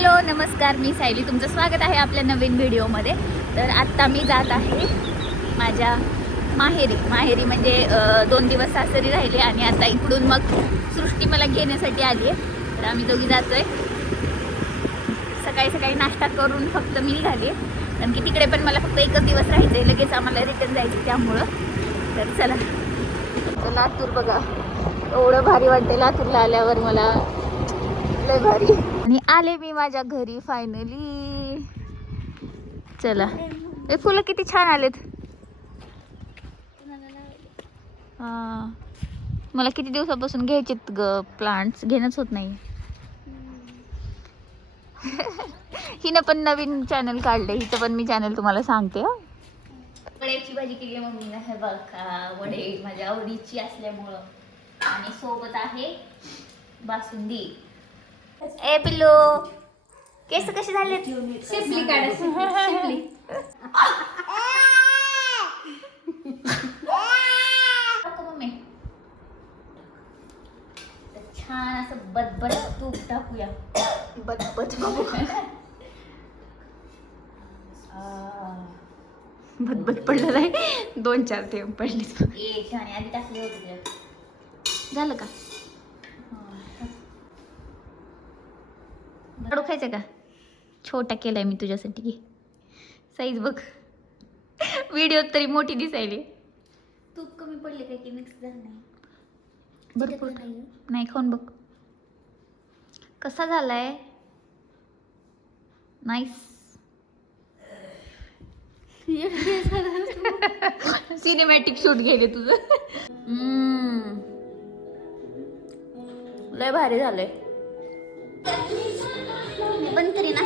Hello नमस्कार मी सायली. तुमचं स्वागत आहे आपल्या नवीन व्हिडिओमध्ये. तर आत्ता मी जात आहे माझ्या माहेरी. माहेरी म्हणजे दोन दिवस सासरी राहिले आणि आता इकडून मग सृष्टी मला घेण्यासाठी आली आहे. तर आम्ही दोघी जातो आहे सकाळी सकाळी नाश्ता करून फक्त मी निघाली. आहे कारण की तिकडे पण मला फक्त एकच दिवस राहायचं आहे लगेच आम्हाला रिटर्न जायचं त्यामुळं. तर चला. तर लातूर बघा. एवढं भारी वाटते लातूरला आल्यावर मला लय भारी आणि आले मी माझ्या घरी फायनली चला. हे फुलं किती छान आलेत. हां. मला किती दिवसापासून घ्यायचेत ग प्लांट्स घेणंच होत नाही. हिनं पण नवीन चॅनल काढले हिचं पण मी चॅनल तुम्हाला सांगते हा. वड्याची भाजी केली आहे मम्मीनं. हे बघा वडे माझ्या आवडीची असल्यामुळं. आणि सोबत आहे बासुंदी. ए पिल्लू. केस कसे झाले शिपली काढा शिपली छान असं बदबद तूप टाकूया. बदबद बदबद पडलेलं आहे दोन चार थेंब पडले ए छान आहे. आधी टाकले होते. झालं का? लाडू खायचा का? छोटा केलाय मी तुझ्यासाठी घे साईज बघ. व्हिडिओत तरी मोठी दिसायली. तूप कमी पडले काय की मिक्स झालं नाही? भरपूर. नाही खाऊन बघ. कसा झालाय? नाईस सिनेमॅटिक शूट गेले तुझं. लय भारी झालंय. बंद करी ना.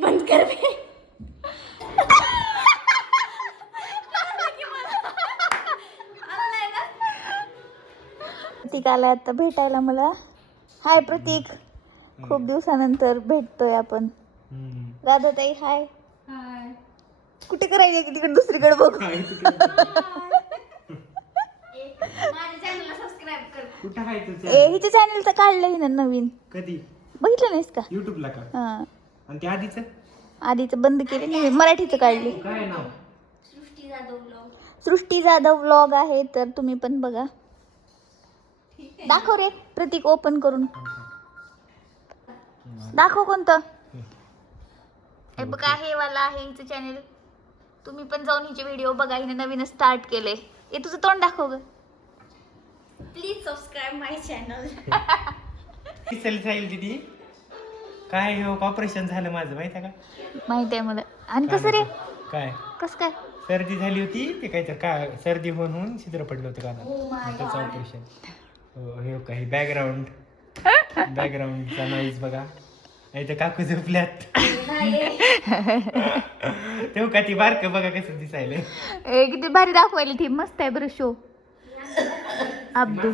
बंद कर बे. प्रतीक आलाय आता भेटायला मला. हाय प्रतीक. खूप दिवसानंतर भेटतोय आपण. राधाताई हाय. हाय. कुठे करायचे की तिकडे दुसरीकडे बघ? ए हिच्या चॅनलचं काढलंय ना नवीन. कधी? बघितलं नाहीस का? युट्यूबला का? हा. आणि त्या आधीच? आधीचं बंद केले नाही मराठीचं काढले. काय नाव? सृष्टी जाधव ब्लॉग सृष्टी जाधव व्लॉग आहे तर तुम्ही पण बघा. दाखव रे प्रतीक ओपन करून. दाखव कोणतं? हे बघा हे वाला आहे हिचं चॅनेल तुम्ही पण जाऊन हिचे व्हिडिओ बघा हिने नवीन स्टार्ट केले हे तुझं तोंड दाखव ग. प्लीज सबस्क्राईब माय चॅनल चल जाईल दिदी काय हे ऑपरेशन झालं माझं माहिती आहे का? माहीत आहे मला. आणि कसं रे? काय? कस काय? सर्दी झाली होती ते काहीतरी काय सर्दी होऊन होऊन छिद्र पडलं होतं कानात. त्याचं ऑपरेशन हो हे काही बॅकग्राऊंड बॅकग्राऊंडचा नॉईज बघा. नाही तर काकू झोपल्यात. तेव्हा का ती बारक बघा कसं दिसायला ए, किती भारी दाखवायला ती मस्त आहे बरं शो अब्दू.